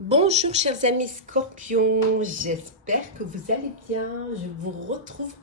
Bonjour chers amis Scorpions, j'espère que vous allez bien. Je vous retrouve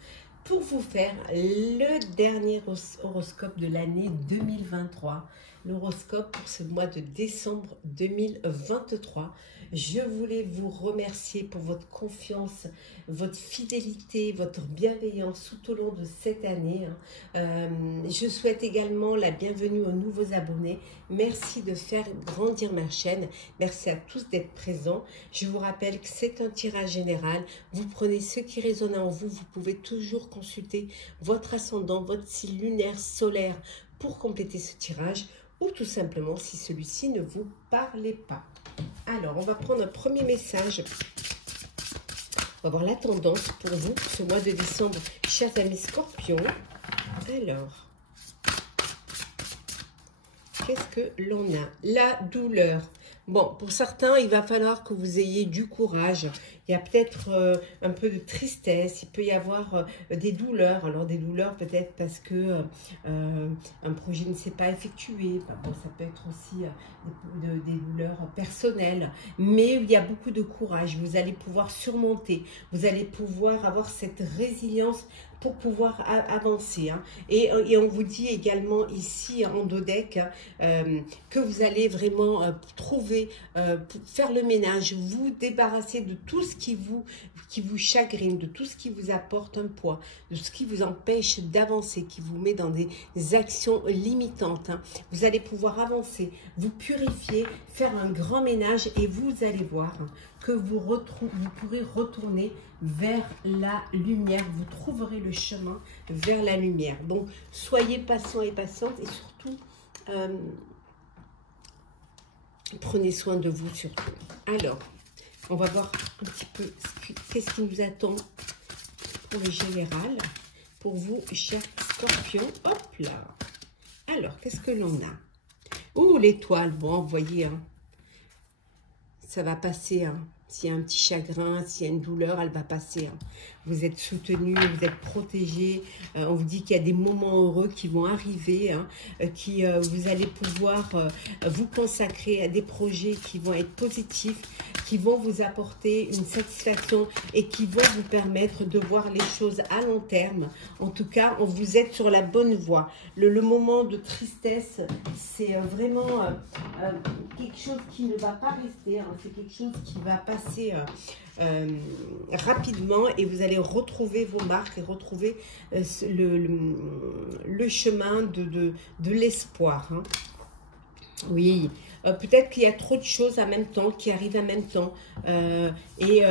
pour vous faire le dernier horoscope de l'année 2023. L'horoscope pour ce mois de décembre 2023. Je voulais vous remercier pour votre confiance, votre fidélité, votre bienveillance tout au long de cette année. Je souhaite également la bienvenue aux nouveaux abonnés. Merci de faire grandir ma chaîne. Merci à tous d'être présents. Je vous rappelle que c'est un tirage général. Vous prenez ce qui résonne en vous. Vous pouvez toujours consulter votre ascendant, votre signe lunaire, solaire pour compléter ce tirage ou tout simplement si celui-ci ne vous parlait pas. Alors, on va prendre un premier message. On va voir la tendance pour vous pour ce mois de décembre, chers amis Scorpions. Alors, qu'est-ce que l'on a? La douleur. Bon, pour certains, il va falloir que vous ayez du courage. Il y a peut-être un peu de tristesse, il peut y avoir des douleurs. Alors des douleurs peut-être parce que un projet ne s'est pas effectué. Bon, ça peut être aussi des douleurs personnelles. Mais il y a beaucoup de courage. Vous allez pouvoir surmonter. Vous allez pouvoir avoir cette résilience pour pouvoir avancer. Et on vous dit également ici en Dodec que vous allez vraiment trouver, faire le ménage, vous débarrasser de tout ce qui vous chagrine, de tout ce qui vous apporte un poids, de ce qui vous empêche d'avancer, qui vous met dans des actions limitantes. Vous allez pouvoir avancer, vous purifier, faire un grand ménage et vous allez voir que vous pourrez retourner vers la lumière. Vous trouverez le chemin vers la lumière. Donc, soyez patient et patiente et surtout, prenez soin de vous surtout. Alors, on va voir un petit peu qu'est-ce qui nous attend pour le général. Pour vous, chers Scorpions. Hop là. Alors, qu'est-ce que l'on a? Oh, l'étoile. Bon, vous voyez, ça va passer. S'il y a un petit chagrin, s'il y a une douleur, elle va passer. Vous êtes soutenu, vous êtes protégé. On vous dit qu'il y a des moments heureux qui vont arriver, vous allez pouvoir vous consacrer à des projets qui vont être positifs, qui vont vous apporter une satisfaction et qui vont vous permettre de voir les choses à long terme. En tout cas, vous êtes sur la bonne voie. Le moment de tristesse, c'est vraiment quelque chose qui ne va pas rester. C'est quelque chose qui va passer rapidement et vous allez retrouver vos marques et retrouver le chemin de l'espoir. Oui, peut-être qu'il y a trop de choses en même temps, qui arrivent en même temps. Il y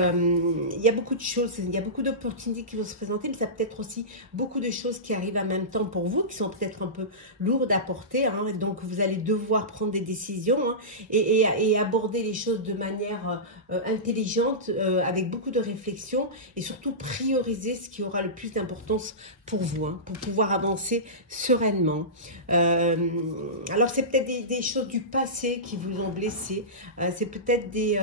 a beaucoup de choses, il y a beaucoup d'opportunités qui vont se présenter, mais ça peut être aussi beaucoup de choses qui arrivent en même temps pour vous, qui sont peut-être un peu lourdes à porter. Donc, vous allez devoir prendre des décisions et aborder les choses de manière intelligente, avec beaucoup de réflexion et surtout prioriser ce qui aura le plus d'importance pour vous, pour pouvoir avancer sereinement. Alors, c'est peut-être des choses du passé qui vous ont blessé. C'est peut-être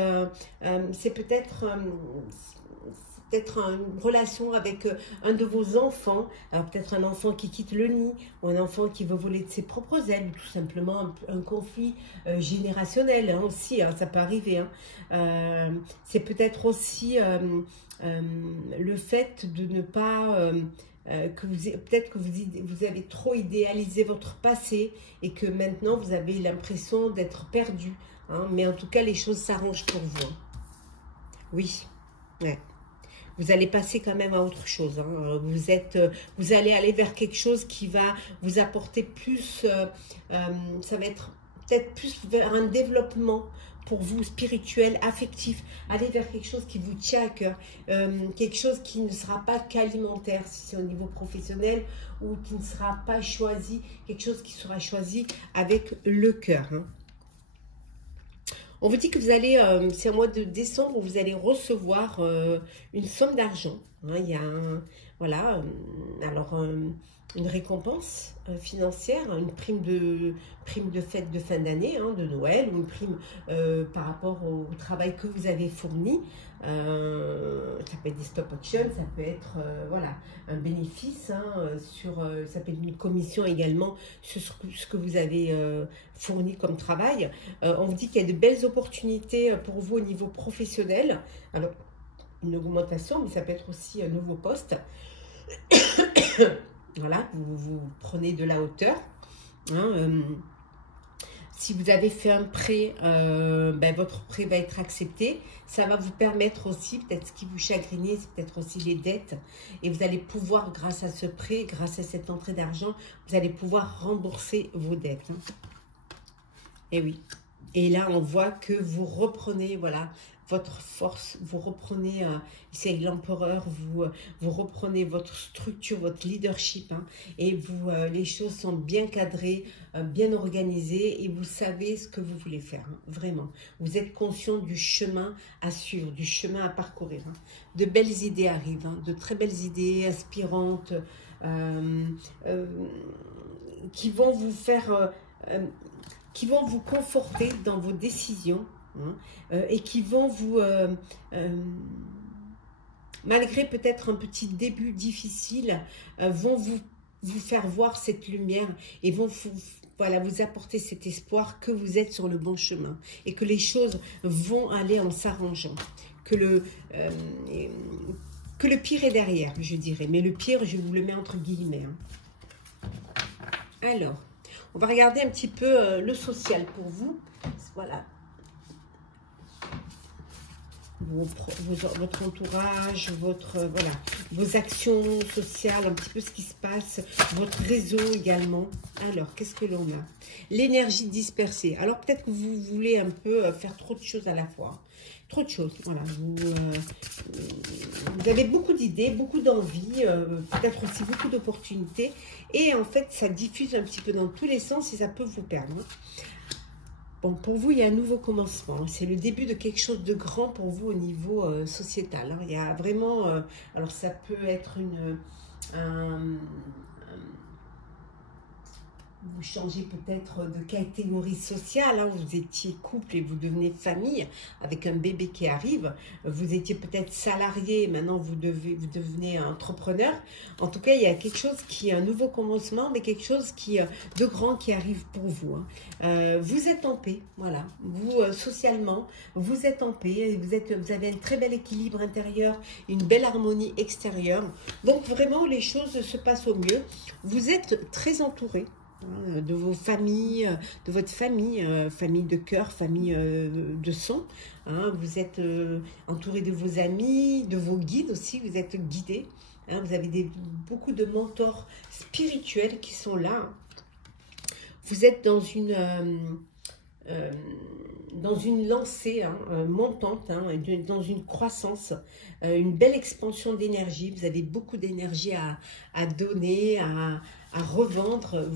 une relation avec un de vos enfants. Alors peut-être un enfant qui quitte le nid ou un enfant qui veut voler de ses propres ailes ou tout simplement un conflit générationnel aussi. Ça peut arriver. C'est peut-être aussi le fait de ne pas... peut-être que vous avez trop idéalisé votre passé et que maintenant vous avez l'impression d'être perdu. Mais en tout cas, les choses s'arrangent pour vous. Oui, ouais. Vous allez passer quand même à autre chose. Vous allez aller vers quelque chose qui va vous apporter plus, ça va être peut-être plus vers un développement pour vous, spirituel, affectif. Allez vers quelque chose qui vous tient à cœur, quelque chose qui ne sera pas qu'alimentaire, si c'est au niveau professionnel, ou qui ne sera pas choisi, quelque chose qui sera choisi avec le cœur. On vous dit que vous allez, c'est au mois de décembre, où vous allez recevoir une somme d'argent. Il y a Voilà, alors une récompense financière, une prime de fête de fin d'année, hein, de Noël, ou une prime par rapport au travail que vous avez fourni. Ça peut être des stop actions, ça peut être voilà, un bénéfice, hein, ça peut être une commission également sur ce que vous avez fourni comme travail. On vous dit qu'il y a de belles opportunités pour vous au niveau professionnel. Alors, une augmentation, mais ça peut être aussi un nouveau poste. Voilà, vous prenez de la hauteur. Hein, si vous avez fait un prêt, votre prêt va être accepté. Ça va vous permettre aussi, peut-être ce qui vous chagrinait, c'est peut-être aussi les dettes. Et vous allez pouvoir, grâce à ce prêt, grâce à cette entrée d'argent, vous allez pouvoir rembourser vos dettes. Hein. Et oui. Et là, on voit que vous reprenez, voilà, votre force, vous reprenez, c'est l'empereur, vous reprenez votre structure, votre leadership, hein, et les choses sont bien cadrées, bien organisées, et vous savez ce que vous voulez faire, hein, vraiment. Vous êtes conscient du chemin à suivre, du chemin à parcourir. Hein. De belles idées arrivent, hein, de très belles idées inspirantes, qui vont vous faire... qui vont vous conforter dans vos décisions, hein, et qui vont vous, malgré peut-être un petit début difficile, vont vous faire voir cette lumière et vont voilà, vous apporter cet espoir que vous êtes sur le bon chemin et que les choses vont aller en s'arrangeant, que le pire est derrière, je dirais, mais le pire, je vous le mets entre guillemets. Hein. Alors, on va regarder un petit peu le social pour vous. Voilà. Votre entourage, voilà, vos actions sociales, un petit peu ce qui se passe, votre réseau également. Alors, qu'est-ce que l'on a? L'énergie dispersée. Alors, peut-être que vous voulez un peu faire trop de choses à la fois. Trop de choses, voilà. Vous avez beaucoup d'idées, beaucoup d'envies, peut-être aussi beaucoup d'opportunités. Et en fait, ça diffuse un petit peu dans tous les sens et ça peut vous perdre. Bon, pour vous, il y a un nouveau commencement. C'est le début de quelque chose de grand pour vous au niveau sociétal. Hein. Il y a vraiment... alors, ça peut être vous changez peut-être de catégorie sociale, hein. Vous étiez couple et vous devenez famille avec un bébé qui arrive. Vous étiez peut-être salarié, maintenant vous devenez entrepreneur. En tout cas, il y a quelque chose qui est un nouveau commencement, mais quelque chose de grand qui arrive pour vous. Hein. Vous êtes en paix, voilà. Vous, socialement, vous êtes en paix. Vous avez un très bel équilibre intérieur, une belle harmonie extérieure. Donc, vraiment, les choses se passent au mieux. Vous êtes très entouré de vos familles, de votre famille, famille de cœur, famille de sang. Hein, vous êtes entouré de vos amis, de vos guides aussi, vous êtes guidés. Hein, vous avez beaucoup de mentors spirituels qui sont là. Hein. Vous êtes dans une lancée, hein, montante, hein, dans une croissance, une belle expansion d'énergie. Vous avez beaucoup d'énergie à donner, à revendre.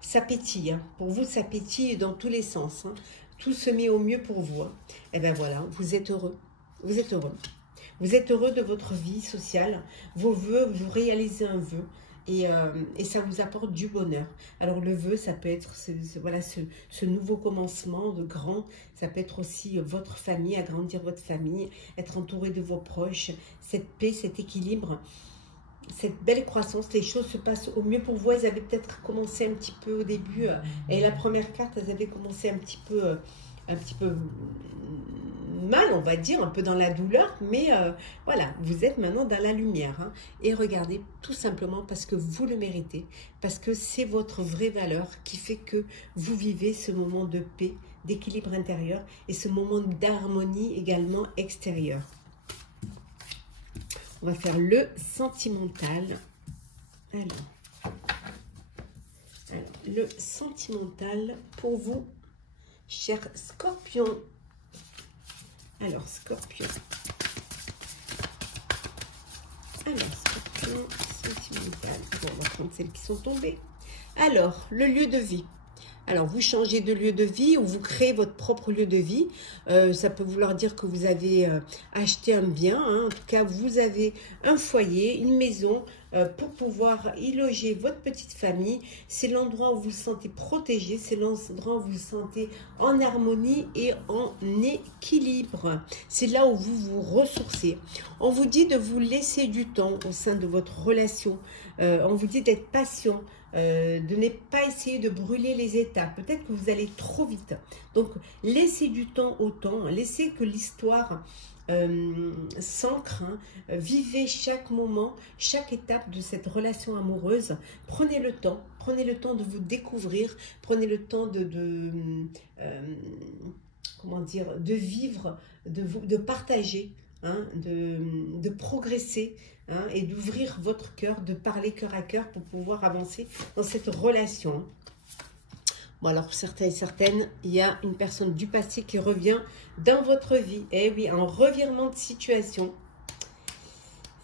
Ça pétille. Hein. Pour vous, ça pétille dans tous les sens. Hein. Tout se met au mieux pour vous. Hein. Et bien voilà, vous êtes heureux. Vous êtes heureux. Vous êtes heureux de votre vie sociale. Vos vœux, vous réalisez un vœu. Et ça vous apporte du bonheur. Alors le vœu, ça peut être voilà, ce nouveau commencement de grand, ça peut être aussi votre famille, agrandir votre famille, être entouré de vos proches, cette paix, cet équilibre, cette belle croissance, les choses se passent au mieux pour vous. Elles avaient peut-être commencé un petit peu au début, et la première carte, elles avaient commencé un petit peu mal, on va dire, un peu dans la douleur, mais voilà, vous êtes maintenant dans la lumière. Hein, et regardez, tout simplement parce que vous le méritez, parce que c'est votre vraie valeur qui fait que vous vivez ce moment de paix, d'équilibre intérieur et ce moment d'harmonie également extérieure. On va faire le sentimental. Alors, le sentimental pour vous, chers scorpions. Alors, scorpion. Sentimental. Bon, on va prendre celles qui sont tombées. Alors, le lieu de vie. Alors, vous changez de lieu de vie ou vous créez votre propre lieu de vie. Ça peut vouloir dire que vous avez acheté un bien. Hein. En tout cas, vous avez un foyer, une maison pour pouvoir y loger votre petite famille. C'est l'endroit où vous vous sentez protégé. C'est l'endroit où vous vous sentez en harmonie et en équilibre. C'est là où vous vous ressourcez. On vous dit de vous laisser du temps au sein de votre relation. On vous dit d'être patient. De ne pas essayer de brûler les étapes. Peut-être que vous allez trop vite. Donc, laissez du temps au temps. Laissez que l'histoire s'ancre. Hein. Vivez chaque moment, chaque étape de cette relation amoureuse. Prenez le temps. Prenez le temps de vous découvrir. Prenez le temps comment dire, de vivre, de partager. Hein, de progresser hein, et d'ouvrir votre cœur, de parler cœur à cœur pour pouvoir avancer dans cette relation. Bon, alors pour certains et certaines, il y a une personne du passé qui revient dans votre vie. Eh oui, un revirement de situation.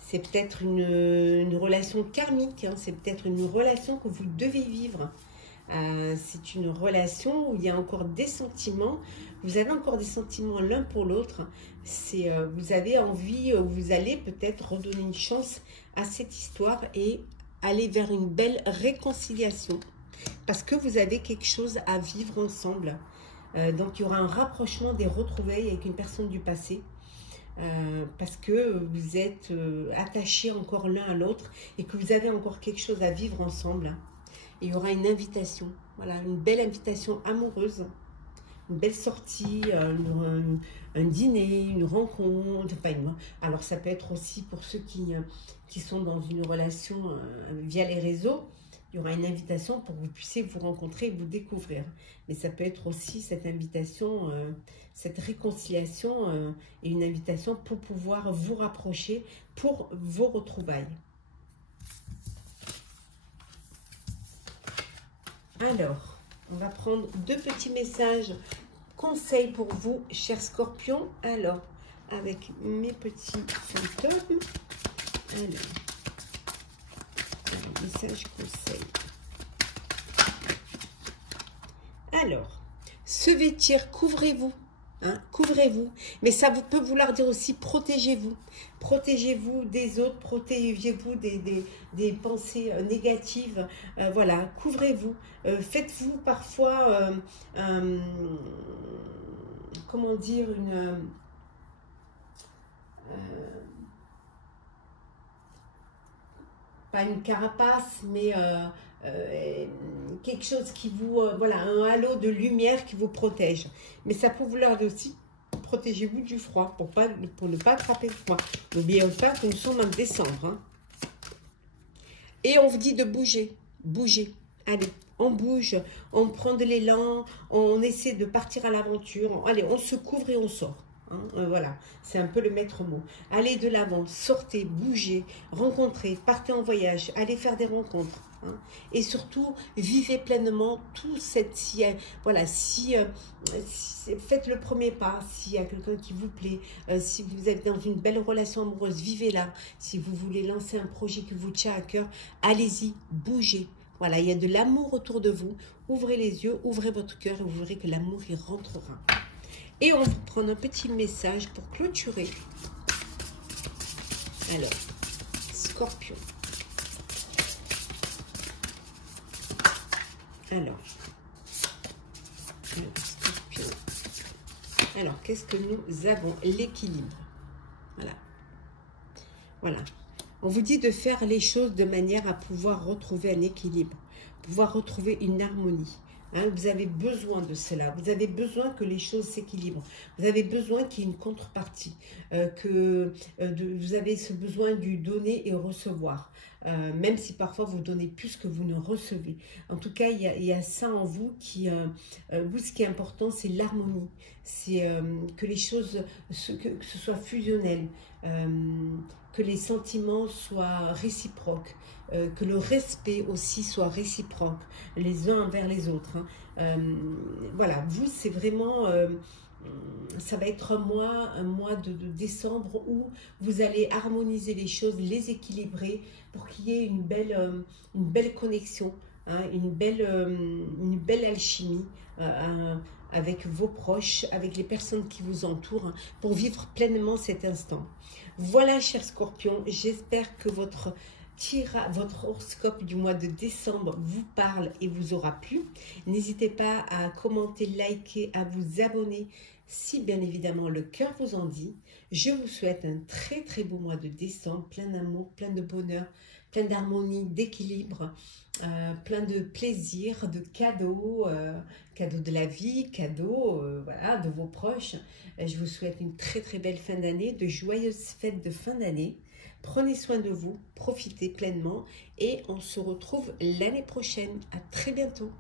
C'est peut-être une relation karmique, hein, c'est peut-être une relation que vous devez vivre. C'est une relation où il y a encore des sentiments, vous avez encore des sentiments l'un pour l'autre, vous avez envie, vous allez peut-être redonner une chance à cette histoire et aller vers une belle réconciliation, parce que vous avez quelque chose à vivre ensemble, donc il y aura un rapprochement, des retrouvailles avec une personne du passé, parce que vous êtes attachés encore l'un à l'autre et que vous avez encore quelque chose à vivre ensemble. Il y aura une invitation, voilà, une belle invitation amoureuse, une belle sortie, un dîner, une rencontre. Enfin, alors ça peut être aussi pour ceux qui sont dans une relation via les réseaux, il y aura une invitation pour que vous puissiez vous rencontrer et vous découvrir. Mais ça peut être aussi cette invitation, cette réconciliation et une invitation pour pouvoir vous rapprocher pour vos retrouvailles. Alors, on va prendre deux petits messages, conseils pour vous, chers scorpions. Alors, avec mes petits fantômes. Alors, message conseil. Alors, se vêtir, couvrez-vous. Hein, couvrez-vous, mais ça peut vouloir dire aussi protégez-vous. Protégez-vous des autres, protégez-vous des pensées négatives. Voilà, couvrez-vous. Faites-vous parfois, comment dire, pas une carapace, mais quelque chose qui vous, voilà, un halo de lumière qui vous protège. Mais ça peut vouloir dire aussi, protégez-vous du froid pour ne pas attraper le froid. N'oubliez pas que nous sommes en décembre. Hein. Et on vous dit de bouger, bouger. Allez, on bouge, on prend de l'élan, on essaie de partir à l'aventure. Allez, on se couvre et on sort. Hein, voilà, c'est un peu le maître mot. Allez de l'avant, sortez, bougez, rencontrez, partez en voyage, allez faire des rencontres. Hein, et surtout, vivez pleinement tout cette... voilà, faites le premier pas, s'il y a quelqu'un qui vous plaît, si vous êtes dans une belle relation amoureuse, vivez-la. Si vous voulez lancer un projet qui vous tient à cœur, allez-y, bougez. Voilà, il y a de l'amour autour de vous. Ouvrez les yeux, ouvrez votre cœur et vous verrez que l'amour y rentrera. Et on va prendre un petit message pour clôturer. Alors, Scorpion. Alors, Scorpion. Alors, qu'est-ce que nous avons? L'équilibre. Voilà. Voilà. On vous dit de faire les choses de manière à pouvoir retrouver un équilibre, pouvoir retrouver une harmonie. Hein, vous avez besoin de cela, vous avez besoin que les choses s'équilibrent, vous avez besoin qu'il y ait une contrepartie, vous avez ce besoin du donner et recevoir, même si parfois vous donnez plus que vous ne recevez. En tout cas, il y a ça en vous qui, vous, ce qui est important, c'est l'harmonie, c'est que les choses, que ce soit fusionnel, que les sentiments soient réciproques, que le respect aussi soit réciproque, les uns envers les autres. Hein. Voilà, vous, c'est vraiment, ça va être un mois de décembre où vous allez harmoniser les choses, les équilibrer pour qu'il y ait une belle connexion. hein, une belle alchimie avec vos proches, avec les personnes qui vous entourent, hein, pour vivre pleinement cet instant. Voilà, chers scorpions, j'espère que votre horoscope du mois de décembre vous parle et vous aura plu. N'hésitez pas à commenter, liker, à vous abonner si bien évidemment le cœur vous en dit. Je vous souhaite un très très beau mois de décembre, plein d'amour, plein de bonheur, plein d'harmonie, d'équilibre, plein de plaisir, de cadeaux, cadeaux de la vie, cadeaux voilà, de vos proches. Je vous souhaite une très très belle fin d'année, de joyeuses fêtes de fin d'année. Prenez soin de vous, profitez pleinement et on se retrouve l'année prochaine. À très bientôt.